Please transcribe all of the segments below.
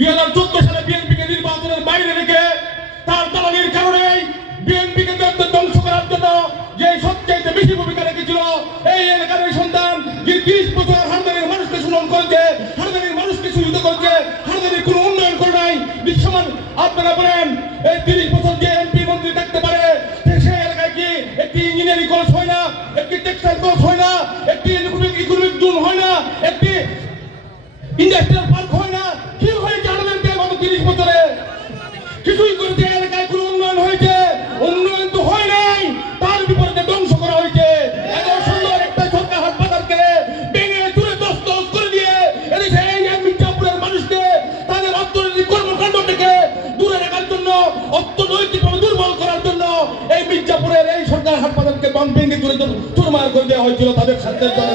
2014 সালে বিএনপিকে নির্বাচনের বাইরে রেখে তার দালালির কারণে বিএনপিকে ধ্বংস করার জন্য যে সবচেয়ে বেশি ভূমিকা রেখেছিল এই এলাকার সন্তান যে 30 বছর হারদানির মানুষকে শোষণ করেছে, হারদানির মানুষকে শোষিত করেছে, হারদানির কোনো উন্নয়ন করে নাই। বিশ্বমান আপনারা বলেন এই 30 বছর যে এমপি মন্ত্রী থাকতে পারে সেই এলাকায় কি একটি ইঞ্জিনিয়ারিং কলেজ হয় না, একটি টেক্সটাইল কলেজ হয় না, একটি ইকোনমিক জোন হয় না, একটি ইন্ডাস্ট্রিয়াল পার্ক হয় না? কি হয়েছে হারদানিতে গত 30 বছরে? কিছুই করেছে? এলাকায় কোনো উন্নয়ন হয়েছে? উন্নয়ন তো হয় নাই, তার বিপরীতে ধ্বংস করা হয়েছে। এত সুন্দর একটা সরকার হাসপাতালকে ভেঙে চুরে তছনছ করে দিয়ে এদেশে এই মির্জাপুরের মানুষকে তাদের অর্থনৈতিক কর্মকাণ্ড থেকে দূরে রাখার জন্য, অর্থনৈতিকভাবে দুর্বল করার জন্য এই মির্জাপুরের এই সরকার হাসপাতালকে ভেঙে চুরে চুরমার করে দেওয়া হয়েছিল তাদের স্বার্থের জন্য।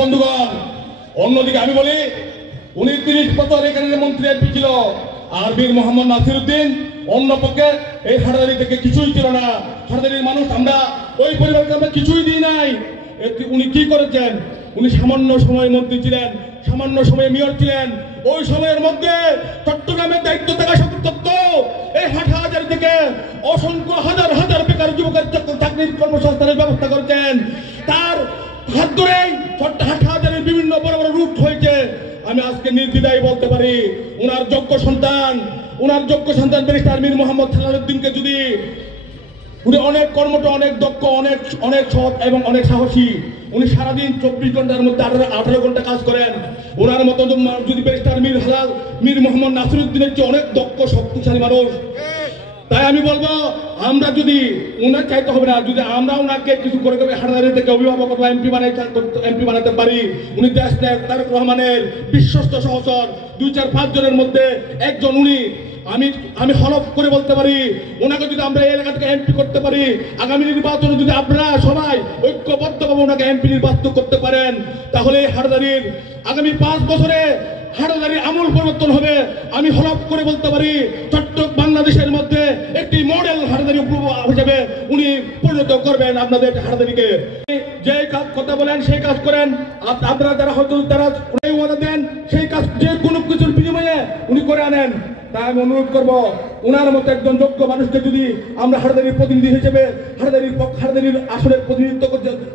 বন্ধুগণ, অন্যদিকে আমি বলি 29 বছর এখানে মন্ত্রী এমপি ছিল আর বীর মোহাম্মদ নাসিরউদ্দিন অন্য পক্ষে এই হাটাদারি থেকে কিছুই ছিল না। হাটাদারির মানুষ আমরা ওই পরিবারকে আমরা কিছুই দিই নাই। উনি কি করেছেন? উনি সামান্য সময় মন্ত্রী ছিলেন, সামান্য সময়ে মেয়র ছিলেন। ওই সময়ের মধ্যে চট্টগ্রামের দায়িত্ব থাকা সত্ত্বেও এই হাটহাজারি থেকে অসংখ্য হাজার হাজার বেকার যুবকের চাকরির কর্মসংস্থানের ব্যবস্থা করেছেন। তার হাত ধরেই হাটহাজারির বিভিন্ন বড় বড় রূপ হয়েছে। আমি আজকে নির্দ্বিধায় বলতে পারি ওনার যোগ্য সন্তান ব্যারিস্টার মীর মোহাম্মদ সালাউদ্দিনকে যদি উনি অনেক কর্মঠ, অনেক দক্ষ, অনেক সৎ এবং অনেক সাহসী, উনি সারাদিন 24 ঘন্টার মধ্যে 18 ঘন্টা কাজ করেন। ওনার মতো যদি ব্যারিস্টার মীর মোহাম্মদ নাসিরউদ্দিনের চেয়ে অনেক দক্ষ শক্তিশালী মানুষ। তাই আমি বলবো আমরা যদি ওনার চাইতে হবে না, যদি আমরা ওনাকে কিছু করে হাটাদারি থেকে অভিভাবক অথবা এমপি বানাতে পারি। উনি দেশ নায়ক তারেক রহমানের বিশ্বস্ত সহচর 2-4-5 জনের মধ্যে একজন উনি। আমি হলফ করে বলতে পারি ওনাকে যদি আমরা এই এলাকা থেকে এমপি করতে পারি, আগামী নির্বাচনে যদি আপনারা সবাই ঐক্যবদ্ধভাবে ওনাকে এমপি নির্বাচিত করতে পারেন, তাহলে হাটাদারির আগামী 5 বছরে হাটাদারির আমূল পরিবর্তন হবে। আমি হলফ করে বলতে পারি বাংলাদেশের মধ্যে একটি মডেল হাটাদারি হিসেবে উনি পরিণত করবেন আপনাদের হাটাদারিকে। যে কথা বলেন সেই কাজ করেন। আপনারা যারা হয়তো তারা ওয়াদা দেন সেই কাজ যে কোনো কিছুর বিনিময়ে উনি করে আনেন। তাই আমি অনুরোধ করবো ওনার মতো একজন যোগ্য মানুষকে যদি আমরা হাটাদারির প্রতিনিধি হিসেবে হাটাদারির আসনের প্রতিনিধিত্ব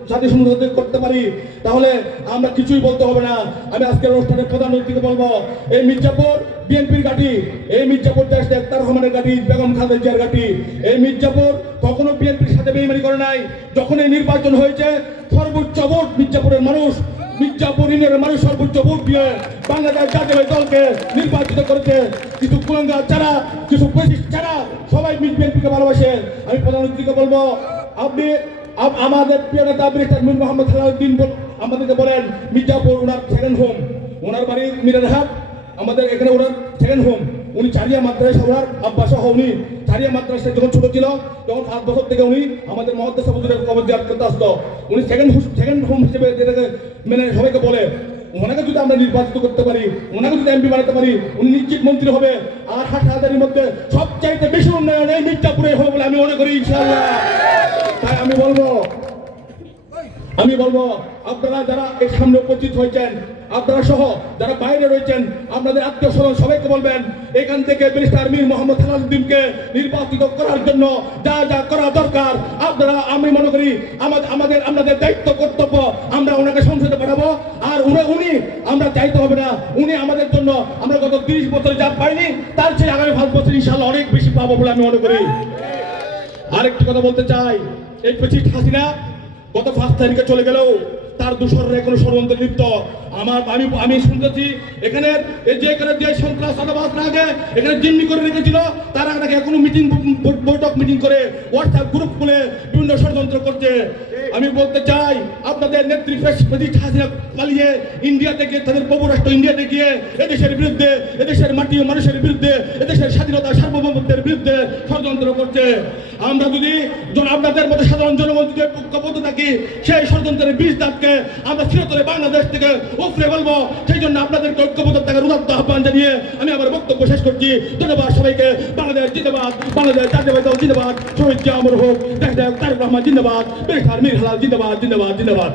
জাতীয় সংসদে করতে পারি, তাহলে আমরা কিছুই বলতে হবে না। আমি আজকের অনুষ্ঠানের প্রধান অতিথিকে বলবো এই মির্জাপুর বিএনপির ঘাঁটি, এই মির্জাপুর দেশ নায়ক তারেক রহমানের ঘাঁটি, বেগম খালেদা জিয়ার ঘাঁটি। এই মির্জাপুর কখনো বিএনপির সাথে বেইমানি করে নাই। যখন এই নির্বাচন হয়েছে সর্বোচ্চ ভোট মির্জাপুরের মানুষ, মির্জাপুর ইউনিয়নের মানুষ সর্বোচ্চ ভোট দিয়ে বাংলাদেশ জাতীয় দলকে নির্বাচিত করেছে। কিছু কুলাঙ্গার ছাড়া, কিছু পেশিস্ট ছাড়া সবাই বিএনপিকে ভালোবাসে। আমি প্রধান অতিথিকে বলবো আপনি আমাদের প্রিয় নেতা ব্যারিস্টার মীর মোহাম্মদ সালাউদ্দিন আমাদেরকে বলেন মির্জাপুর ওনার সেকেন্ড হোম, ওনার বাড়ি মিরারহাট, আমাদের এখানে ওনার সেকেন্ড হোম। উনি চারিয়া মাদ্রাসা ওনার আব্বা সহ উনি চারিয়া মাদ্রাসায় যখন ছোট ছিল তখন 7 বছর থেকে উনি আমাদের মহাদ্দেশ হুজুরের কবর জিয়ারত করতে আসতো। উনি সেকেন্ড হোম হিসেবে যেটাকে মানে সবাইকে বলে, ওনাকে যদি আমরা নির্বাচিত করতে পারি, ওনাকে যদি এমপি বানাতে পারি, উনি নিশ্চিত মন্ত্রী হবে। আর হাটহাজারির মধ্যে সবচাইতে বেশি উন্নয়ন এই মির্জাপুরে হবে বলে আমি মনে করি ইনশাআল্লাহ। তাই আমি বলবো আপনারা যারা এর সামনে উপস্থিত হয়েছেন, আপনারা সহ যারা বাইরে রয়েছেন, আপনাদের আত্মীয় স্বজন সবাইকে বলবেন এখান থেকে ব্যারিস্টার মীর মোহাম্মদ সালাউদ্দিনকে নির্বাচিত করার জন্য যা যা করা দরকার আপনারা, আমি মনে করি আমাদের দায়িত্ব কর্তব্য আমরা ওনাকে সংসদে পাঠাবো। আর উনি আমরা চাইতে হবে না, উনি আমাদের জন্য আমরা গত 30 বছরে যা পাইনি তার চেয়ে আগামী 5 বছর ইনশাআল্লাহ অনেক বেশি পাবো বলে আমি মনে করি। আরেকটি কথা বলতে চাই, এই প্রেসিডেন্ট হাসিনা গত 5 তারিখে চলে গেলেও তার দূষণের এখনো ষড়যন্ত্রে লিপ্ত। আমি শুনতেছি এখানে যে সন্ত্রাস আদাবাস আগে এখানে জিম্মি করে রেখেছিল তারা নাকি এখনো বৈঠক মিটিং করে হোয়াটসঅ্যাপ গ্রুপ খুলে বিভিন্ন ষড়যন্ত্র করছে। আমি বলতে চাই আপনাদের নেত্রী প্রেসিডেন্ট হাসিনা পালিয়ে ইন্ডিয়াতে গিয়ে তাদের বহুরাষ্ট্র ইন্ডিয়াতে গিয়ে এদেশের বিরুদ্ধে, এদেশের মাটি ও মানুষের বিরুদ্ধে, এদেশের স্বাধীনতা সার্বভৌমত্বের বিরুদ্ধে ষড়যন্ত্র করছে। আমরা যদি আপনাদের মতো সাধারণ জনগণ যদি ঐক্যবদ্ধ থাকি সেই ষড়যন্ত্রের বীজ দাঁতকে আমরা চিরতরে বাংলাদেশ থেকে উপরে বলবো। সেই জন্য আপনাদেরকে ঐক্যবদ্ধ থাকার উদাত্ত আহ্বান জানিয়ে আমি আমার বক্তব্য শেষ করছি। ধন্যবাদ সবাইকে। বাংলাদেশ জিন্দাবাদ, বাংলাদেশ জাতীয় দল জিন্দাবাদ, শহীদ জিয়া অমর হোক, দেশ নায়ক তারেক রহমান জিন্দাবাদ, ব্যারিস্টার মীর হালাল জিন্দাবাদ, জিন্দাবাদ, জিন্দাবাদ।